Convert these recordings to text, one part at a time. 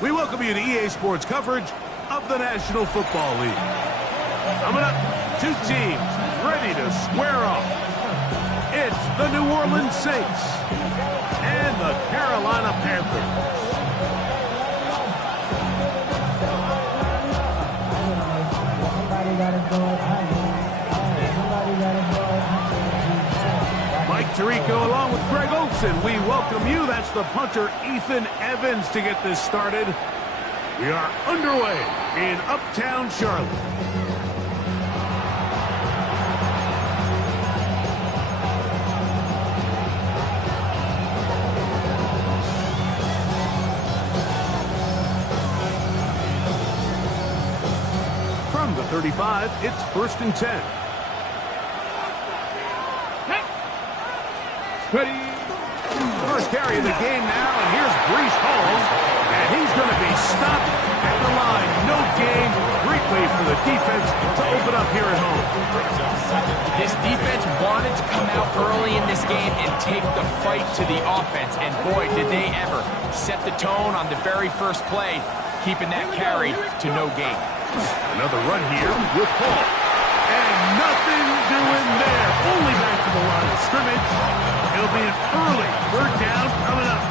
We welcome you to EA Sports coverage of the National Football League. Coming up, two teams ready to square off. It's the New Orleans Saints and the Carolina Panthers. Mike Tirico along with Greg Olson. We welcome you. That's the punter, Ethan Evans, to get this started. We are underway in Uptown Charlotte. From the 35, it's 1st and 10. Ready. First carry of the game now, and here's Breece Hall, and he's going to be stopped at the line. No gain. Great way for the defense to open up here at home. This defense wanted to come out early in this game and take the fight to the offense, and boy, did they ever set the tone on the very first play, keeping that carry to no gain. Another run here with Hall. And nothing doing there. Only back to the line of scrimmage. It'll be an early 3rd down coming up.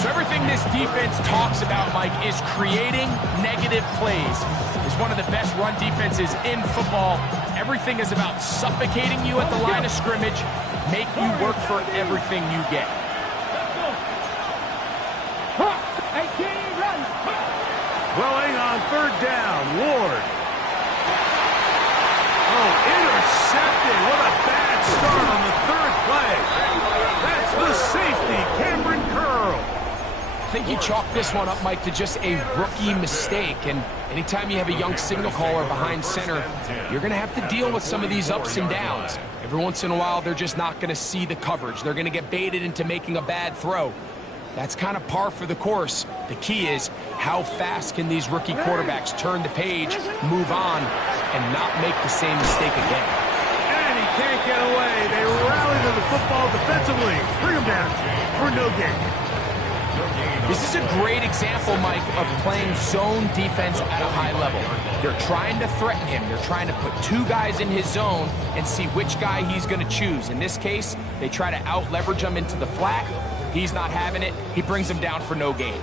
So everything this defense talks about, Mike, is creating negative plays. It's one of the best run defenses in football. Everything is about suffocating you at the line of scrimmage, make you work for everything you get. Throwing on 3rd down, Ward. Oh, intercepted. What a bad start on the 3rd play. That's the safety, Cameron Curl. I think you chalk this one up, Mike, to just a rookie mistake. And anytime you have a young signal caller behind center, you're going to have to deal with some of these ups and downs. Every once in a while, they're just not going to see the coverage. They're going to get baited into making a bad throw. That's kind of par for the course. The key is how fast can these rookie quarterbacks turn the page, move on, and not make the same mistake again. And he can't get away. They rally to the football defensively. Bring him down for no gain. This is a great example, Mike, of playing zone defense at a high level. They're trying to threaten him. They're trying to put 2 guys in his zone and see which guy he's going to choose. In this case, they try to out-leverage him into the flat. He's not having it. He brings him down for no gain.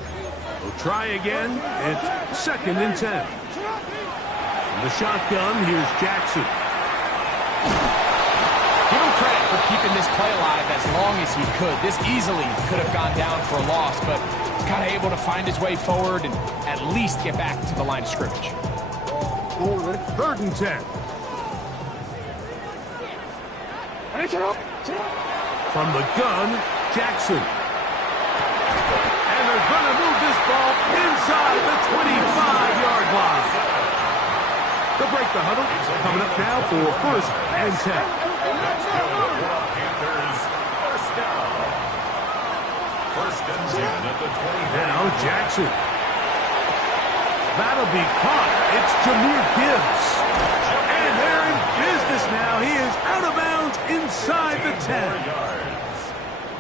We'll try again. It's 2nd and 10. From the shotgun, here's Jackson. Give him credit for keeping this play alive as long as he could. This easily could have gone down for a loss, but he's kind of able to find his way forward and at least get back to the line of scrimmage. 3rd and 10. From the gun, Jackson. And they're going to move this ball inside the 25-yard line. They'll break the huddle. Coming up now for 1st and 10. Panthers, 1st down. 1st and 10 at the 20. Now Jackson. That'll be caught. It's Jahmyr Gibbs. And they're in business now. He is out of bounds inside the 10.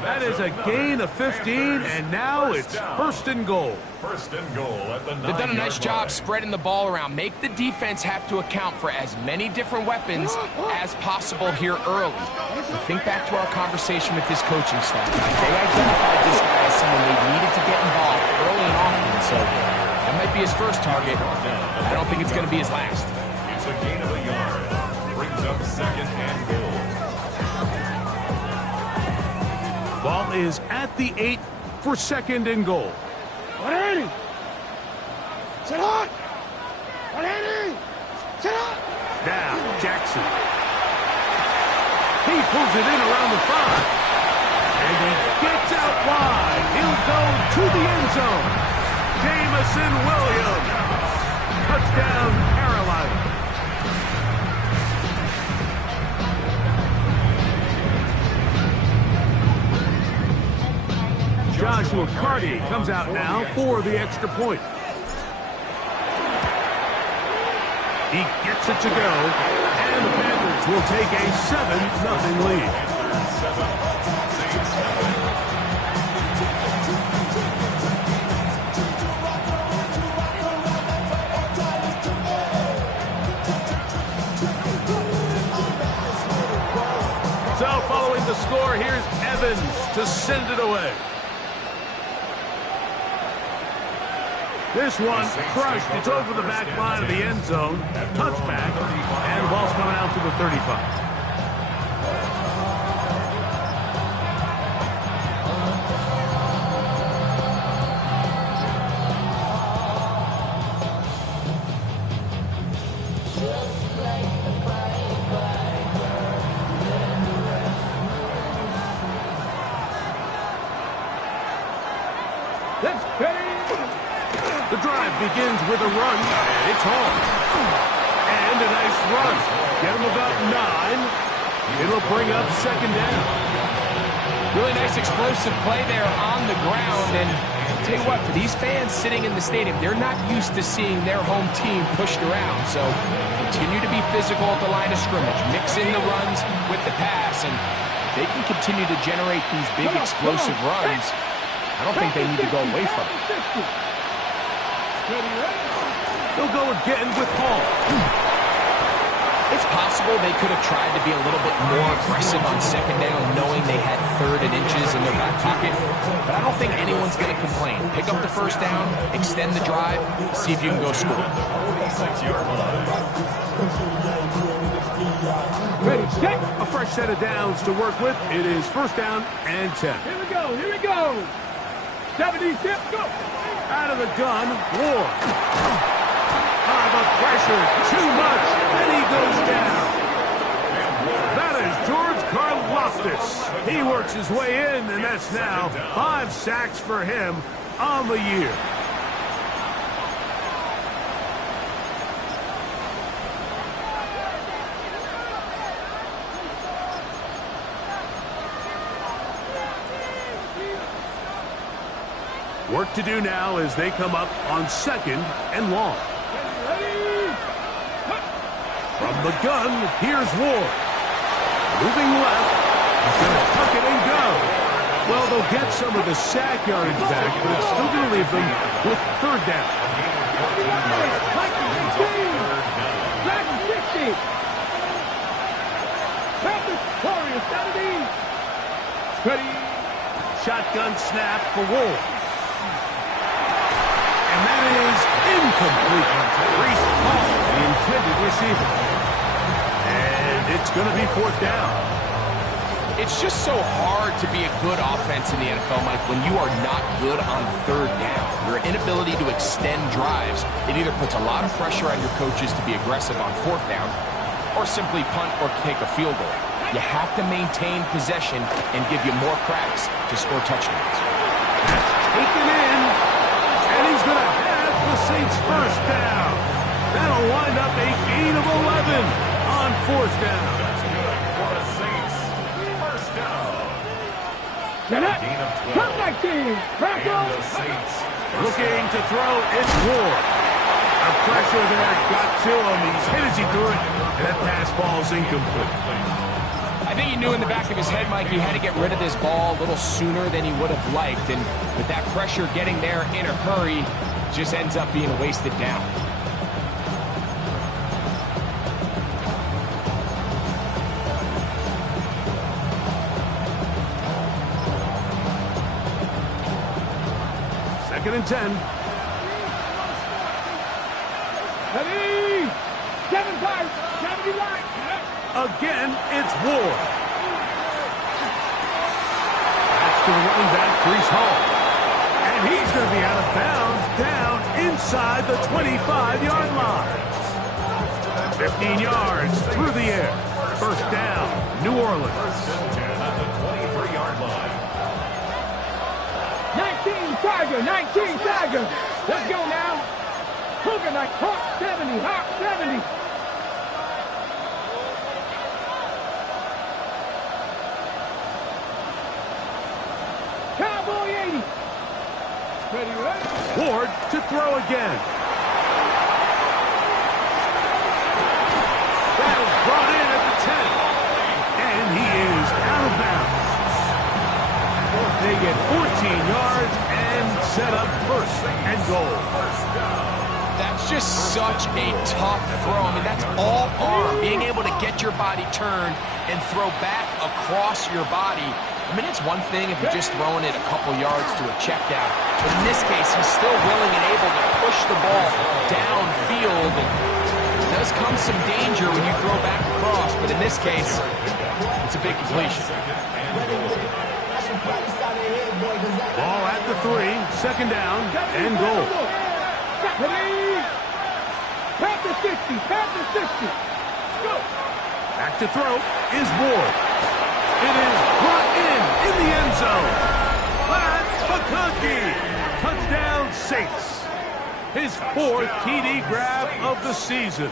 That is a gain of 15, and now it's 1st and goal. 1st and goal at the 9-yard line. They've done a nice job spreading the ball around. Make the defense have to account for as many different weapons as possible here early. So think back to our conversation with this coaching staff. They identified this guy as someone they needed to get involved early and often, so that might be his first target. I don't think it's going to be his last. It's a gain of a yard. Brings up 2nd and goal. Ball is at the 8 for 2nd and goal. Now, Jackson. He pulls it in around the 5. And he gets out wide. He'll go to the end zone. Jamison Williams. Touchdown, Carolina. Joshua Carty comes out now for the extra point. He gets it to go, and the Panthers will take a 7-0 lead. Evans to send it away. This one crushed. It's over the back line of the end zone. Touchback. And the ball's coming out to the 35. The drive begins with a run. It's home. And a nice run. Get him about 9. It'll bring up second down. Really nice explosive play there on the ground. And I'll tell you what, for these fans sitting in the stadium, they're not used to seeing their home team pushed around. So continue to be physical at the line of scrimmage. Mix in the runs with the pass. And they can continue to generate these big explosive runs. I don't think they need to go away from it. They'll go again with Hall. It's possible they could have tried to be a little bit more aggressive on second down, knowing they had 3rd and inches in their back pocket. But I don't think anyone's going to complain. Pick up the first down, extend the drive, see if you can go score. Ready, set. A fresh set of downs to work with. It is first down and 10. Here we go, here we go. 70, go. Out of the gun, Ward. The pressure, too much, and he goes down. That is George Karlaftis. He works his way in, and that's now 5 sacks for him on the year. Work to do now as they come up on 2nd and long. From the gun, here's Ward. Moving left. He's going to tuck it and go. Well, they'll get some of the sack yardage back, but it's still going to leave them with 3rd down. Shotgun snap for Ward. And that is incomplete. Reese Hall, the intended receiver. And it's going to be 4th down. It's just so hard to be a good offense in the NFL, Mike, when you are not good on 3rd down. Your inability to extend drives, it either puts a lot of pressure on your coaches to be aggressive on 4th down or simply punt or kick a field goal. You have to maintain possession and give you more cracks to score touchdowns. That's taken in. And he's going to have the Saints first down. That'll wind up a gain of 11 on 4th down. That's good for the Saints. First down. And a gain of 12. And the Saints. Looking to throw, it's Ward. A pressure there got to him. He's hit as he threw it. And that pass ball's incomplete. I think he knew in the back of his head, Mike, he had to get rid of this ball a little sooner than he would have liked. And with that pressure getting there in a hurry, just ends up being a wasted down. Second and 10. Ready? 70 right. Again, it's Ward. That's to the running back, Breece Hall. And he's going to be out of bounds down inside the 25-yard line. 15 yards through the air. First down, New Orleans. First and 10 at the 23-yard line. 19 Tiger. Let's go now. Hooker like Hawk 70. Cowboy 80. Ready? Ward to throw again. That is brought in at the 10. And he is out of bounds. They get 14 yards and set up first and goal. That's just such a tough throw. I mean, that's all arm. Being able to get your body turned and throw back across your body. I mean, it's one thing if you're just throwing it a couple yards to a check down, but in this case, he's still willing and able to push the ball downfield. And there does come some danger when you throw back across, but in this case, it's a big completion. Ball at the 3, second down, and goal. Panther 60, Panther 60. Go. Back to throw is Ward. It is brought in the end zone. That's McConkey. Touchdown Saints. His 4th TD grab of the season.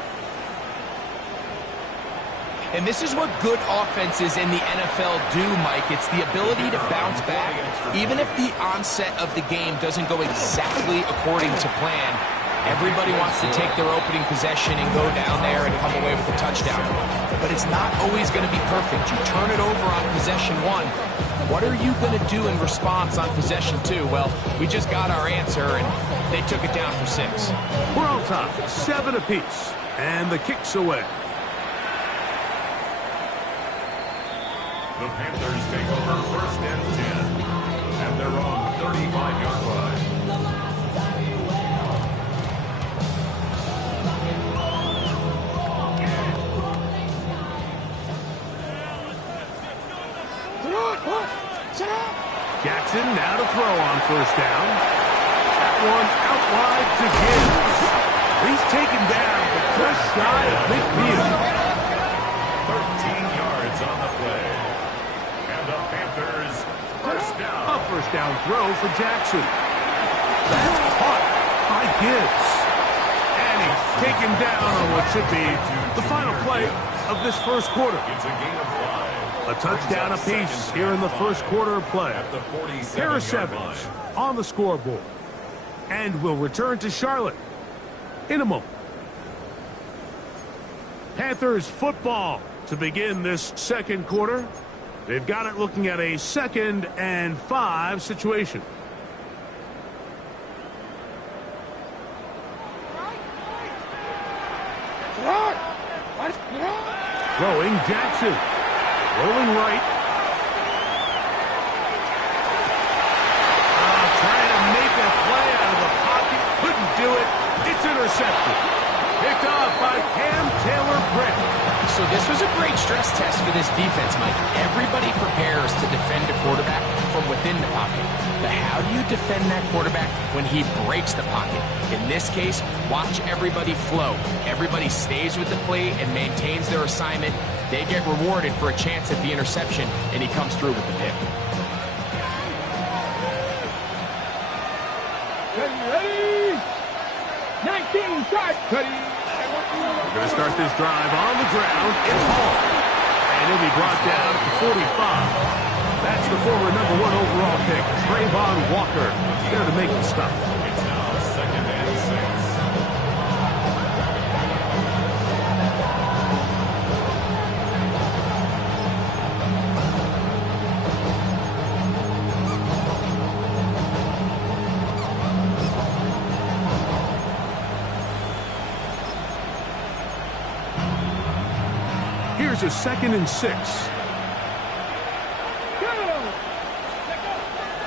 And this is what good offenses in the NFL do, Mike. It's the ability to bounce back. Even if the onset of the game doesn't go exactly according to plan, everybody wants to take their opening possession and go down there and come away with a touchdown. But it's not always going to be perfect. You turn it over on possession 1. What are you going to do in response on possession 2? Well, we just got our answer, and they took it down for 6. We're on top, 7 apiece, and the kick's away. The Panthers take over 1st and 10. And they're on 35-yard line. Jackson now to throw on 1st down. That one out wide to Gibbs. He's taken down, but just shy of midfield. 13 yards on the play. And the Panthers, 1st down. A 1st down throw for Jackson. That's caught by Gibbs. And he's taken down on what should be the final play of this 1st quarter. It's a gain of 5. A touchdown apiece here in the 1st quarter of play. Harris Evans on the scoreboard. And will return to Charlotte in a moment. Panthers football to begin this 2nd quarter. They've got it looking at a 2nd and 5 situation. Throwing Jackson. Rolling right. Trying to make a play out of the pocket. Couldn't do it. It's intercepted. Picked off by Cam Taylor-Britt. So this was a great stress test for this defense, Mike. Everybody prepares to defend a quarterback from within the pocket. But how do you defend that quarterback when he breaks the pocket? In this case, watch everybody flow. Everybody stays with the play and maintains their assignment. They get rewarded for a chance at the interception, and he comes through with the pick. Ready? 19, start. We're going to start this drive on the ground. It's Hall. And he'll be brought down to 45. That's the former #1 overall pick, Trayvon Walker, there to make the stop. It's now 2nd and 6. Here's a 2nd and 6.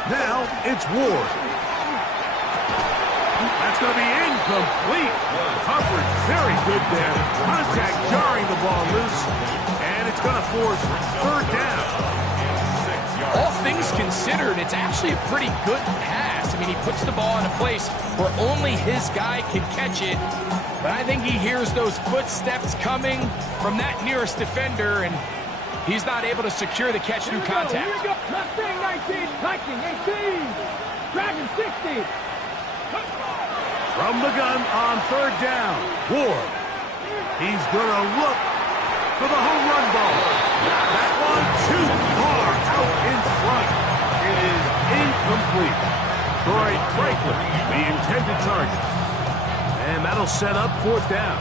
Now it's Ward. That's going to be incomplete. Coverage very good there. Contact jarring the ball loose. And it's going to force 3rd down. All things considered, it's actually a pretty good pass. I mean, he puts the ball in a place where only his guy can catch it. But I think he hears those footsteps coming from that nearest defender, and he's not able to secure the catch through contact. Here we go. Mustang 19, Viking 18, Dragon 60. From the gun on 3rd down, Ward. He's going to look for the home run ball. That one too far out in front. It is incomplete. Troy Franklin, the intended target. And that'll set up 4th down.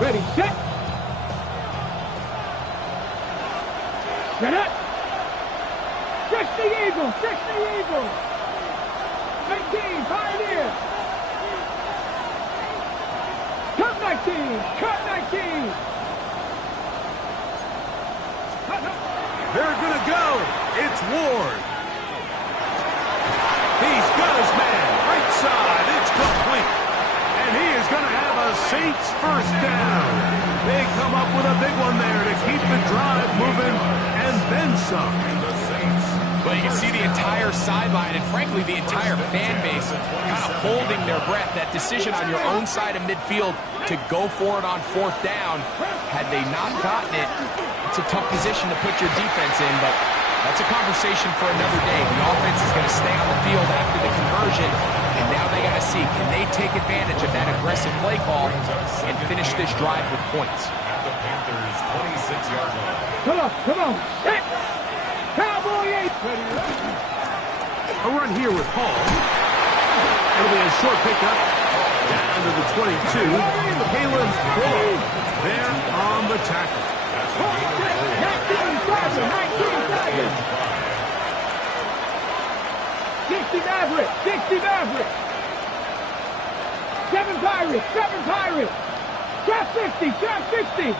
Ready, set. Set up. Stretch the eagle, stretch the eagle. 19, Pioneer. Cut 19, cut 19. they're going to go. It's Ward. He's got his man. Right side. It's complete. And he is going to have a Saints first down. They come up with a big one there to keep the drive moving and then some. Well, you can see the entire sideline and, frankly, the entire fan base kind of holding their breath. That decision on your own side of midfield to go for it on fourth down, had they not gotten it, it's a tough position to put your defense in, but that's a conversation for another day. The offense is going to stay on the field after the conversion, and now they got to see, can they take advantage of that aggressive play call and finish this drive with points? At the Panthers' 26-yard line. Come on. Hit. Cowboy 8. A run here with Hall. It'll be a short pickup down to the 22. Kalen Bullock there on the tackle. 19 Tigers. 60 Maverick. 60 Maverick. 7 Pirates. 7 Pirates. Trap 60. Trap 60.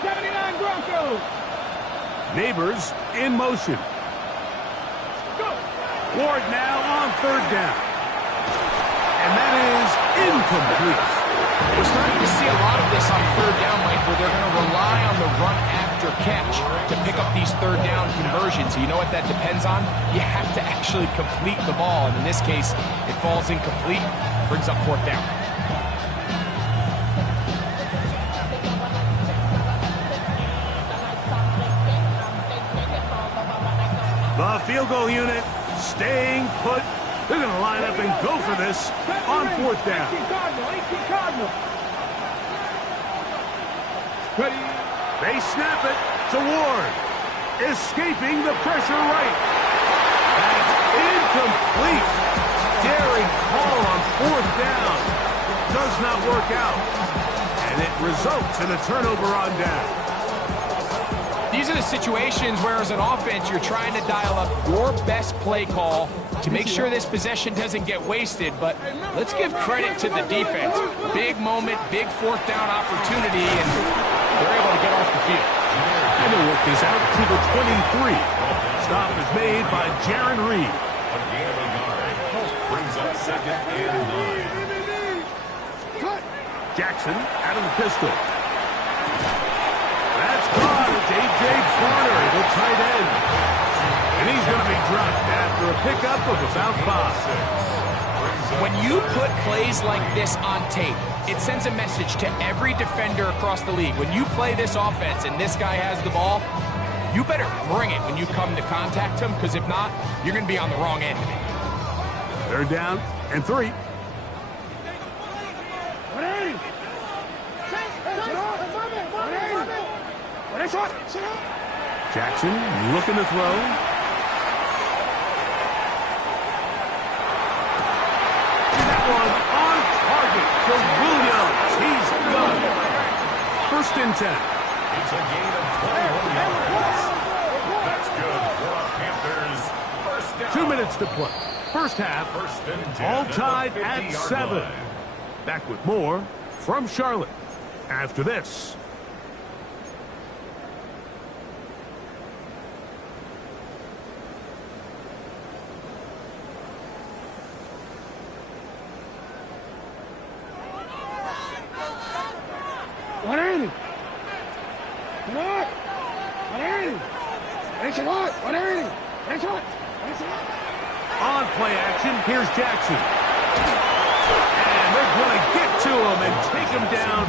79 Broncos. Neighbors in motion. Go. Ward now on third down. And that is incomplete. We're starting to see a lot of this on third down, Mike, where they're going to rely on the run after catch to pick up these third down conversions. You know what that depends on? You have to actually complete the ball, and in this case, it falls incomplete, brings up fourth down. The field goal unit staying put. They're going to line up and go for this on fourth down. 18 Cardinal. Ready. They snap it to Ward. Escaping the pressure right. That's incomplete. Daring call on fourth down. Does not work out. And it results in a turnover on down. These are the situations where, as an offense, you're trying to dial up your best play call to make sure this possession doesn't get wasted. But let's give credit to the defense. Big moment, big fourth down opportunity, and they're able to get off the field. And they'll work this out to the 23. Stop is made by Jaron Reed. A gain of a yard. Brings up second and 9. Jackson out of the pistol. That's caught. It's A.J. Barner, the tight end. And he's going to be dropped after a pickup of about 5. When you put plays like this on tape, it sends a message to every defender across the league. When you play this offense and this guy has the ball, you better bring it when you come to contact him, because if not, you're going to be on the wrong end of it. Third down and 3. Jackson looking to throw. That one on target for Williams. He's done. First and 10. It's a gain of 21 yards. That's good for our Panthers. First down. 2 minutes to play. First half, First and 10 all at the tied at 50-yard 7. line. Back with more from Charlotte after this. On play action, here's Jackson. And they're going to get to him and take him down,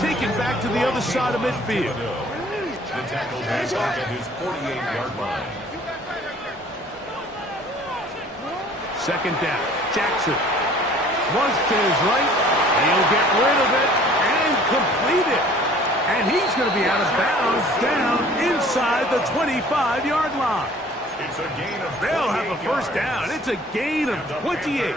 take him back to the other side of midfield. The tackle is off at his 48-yard line. Second down, Jackson. Flush to his right. He'll get rid of it and complete it. And he's going to be out of bounds down inside the 25-yard line. It's a gain of They'll have a first yards. down. It's a gain of 28.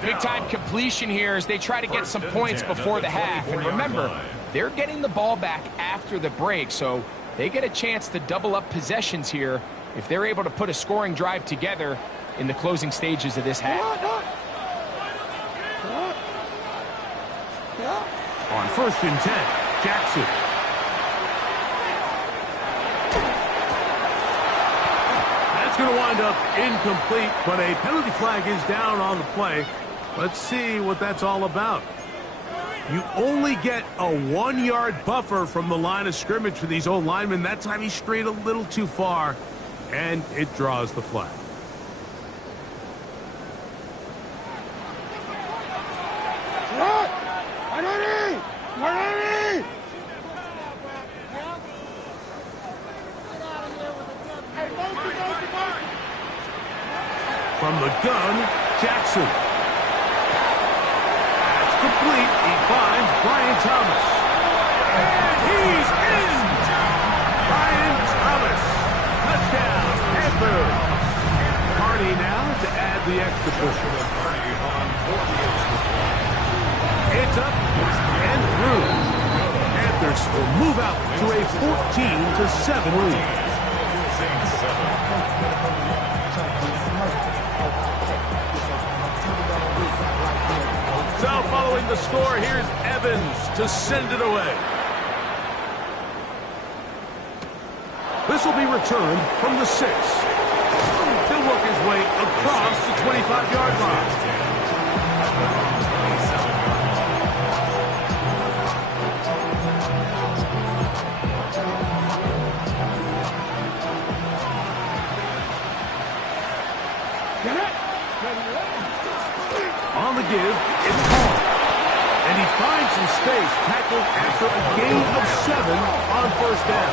Big-time completion here as they try to get some points before the half. And remember, they're getting the ball back after the break, so they get a chance to double up possessions here if they're able to put a scoring drive together in the closing stages of this half. On first and 10, Jackson. going to wind up incomplete, but a penalty flag is down on the play. Let's see what that's all about. You only get a 1-yard buffer from the line of scrimmage for these old linemen. That time he strayed a little too far, and it draws the flag. From the gun, Jackson. That's complete. He finds Brian Thomas. And he's in! Brian Thomas. Touchdown, Panthers. Carney now to add the extra point. It's up and through. Panthers will move out to a 14-7 lead. So following the score, here's Evans to send it away. This will be returned from the 6. He'll work his way across the 25-yard line. On the give, it's Hall. And he finds some space, tackled after a gain of 7 on first down.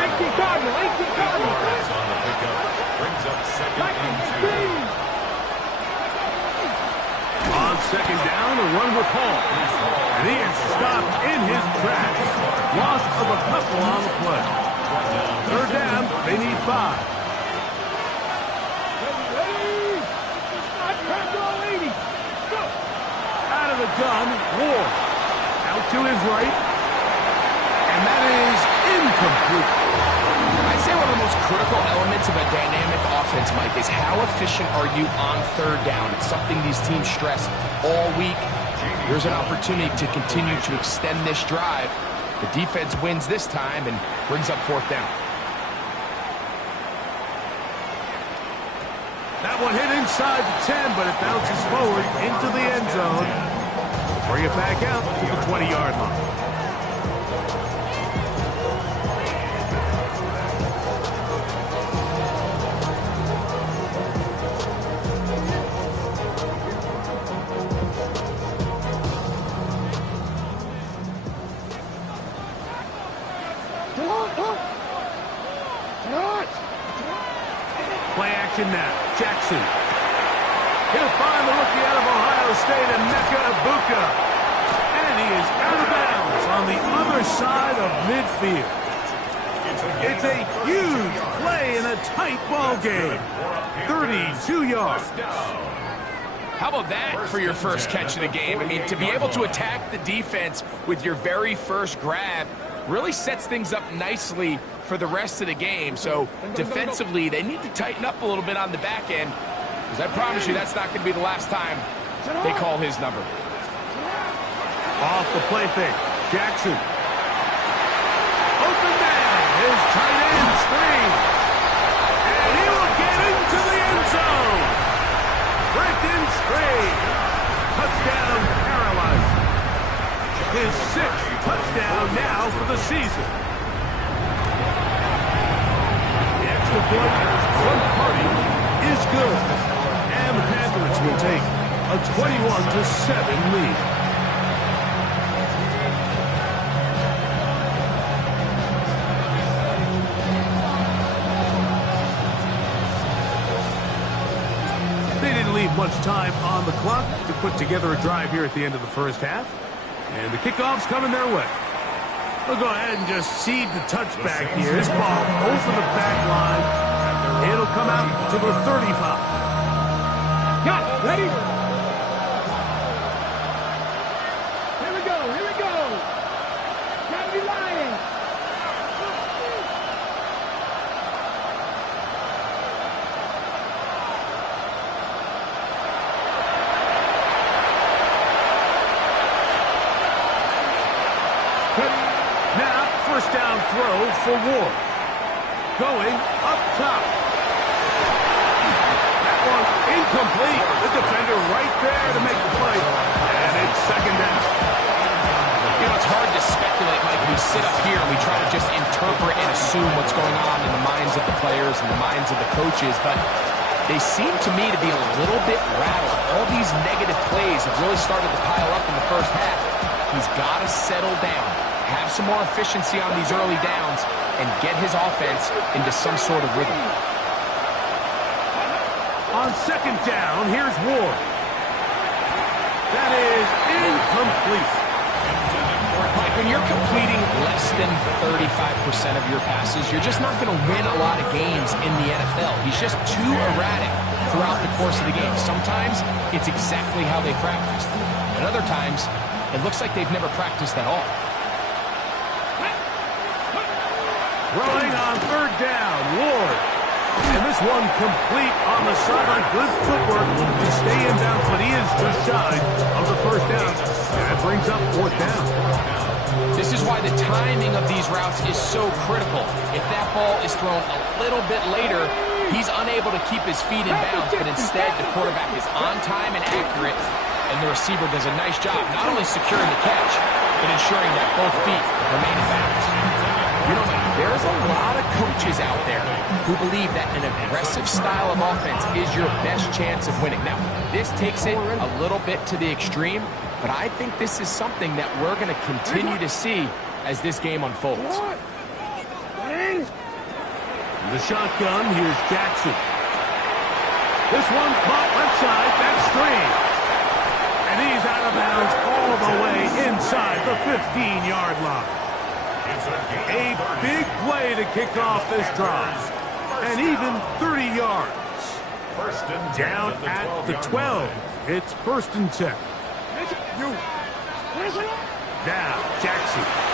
18 Cardinal, 18 Cardinal. On the pickup, brings up second and 2. On second down, a run with Hall. And he is stopped in his tracks. Loss of a couple on the play. Third down, they need 5. Out of the gun, Ward. Out to his right. And that is incomplete. I'd say one of the most critical elements of a dynamic offense, Mike, is how efficient are you on third down? It's something these teams stress all week. Here's an opportunity to continue to extend this drive. The defense wins this time and brings up fourth down. That one hit inside the 10, but it bounces forward into the end zone. Bring it back out to the 20-yard line. Play action now. Jackson. He'll find the rookie out of Ohio State, Emeka Egbuka. And he is out of bounds on the other side of midfield. It's a huge play in a tight ball game. 32 yards. How about that for your first catch of the game? I mean, to be able to attack the defense with your very first grab really sets things up nicely for the rest of the game. So defensively, they need to tighten up a little bit on the back end, because I promise you that's not going to be the last time they call his number. Off the play fake, Jackson. Open man, his tight end screen. And he will get into the end zone. Breaking screen. Touchdown, Carolina. His 6th touchdown now for the season. The extra point from Carney is good. And the Panthers will take a 21-7 lead. They didn't leave much time on the clock to put together a drive here at the end of the first half. And the kickoff's coming their way. We'll go ahead and just seed the touchback here. This ball over the back line. It'll come out to the 35. Got it. Ready? Here we go. Here we go. Gotta be lying. Now, first down throw for Ward. Going up top. sit up here and we try to just interpret and assume what's going on in the minds of the players and the minds of the coaches, but they seem to me to be a little bit rattled. All these negative plays have really started to pile up in the first half. He's got to settle down, have some more efficiency on these early downs, and get his offense into some sort of rhythm. On second down, here's Ward. That is incomplete. Mike, when you're completing less than 35% of your passes, you're just not going to win a lot of games in the NFL. He's just too erratic throughout the course of the game. Sometimes it's exactly how they practiced. And other times, it looks like they've never practiced at all. Throwing on third down, Ward. And this one complete on the sideline. Good footwork to stay in bounds, but he is just shy of the first down. And that brings up fourth down. This is why the timing of these routes is so critical. If that ball is thrown a little bit later, he's unable to keep his feet in bounds, but instead the quarterback is on time and accurate, and the receiver does a nice job not only securing the catch, but ensuring that both feet remain in bounds. You know, Mike, there's a lot of coaches out there who believe that an aggressive style of offense is your best chance of winning. Now, this takes it a little bit to the extreme, but I think this is something that we're going to continue to see as this game unfolds. The shotgun, here's Jackson. This one caught left side, that's screen. And he's out of bounds all the way inside the 15-yard line. A big play to kick off this drive. And even 30 yards. Down at the 12. It's first and 10. Now, Jackson.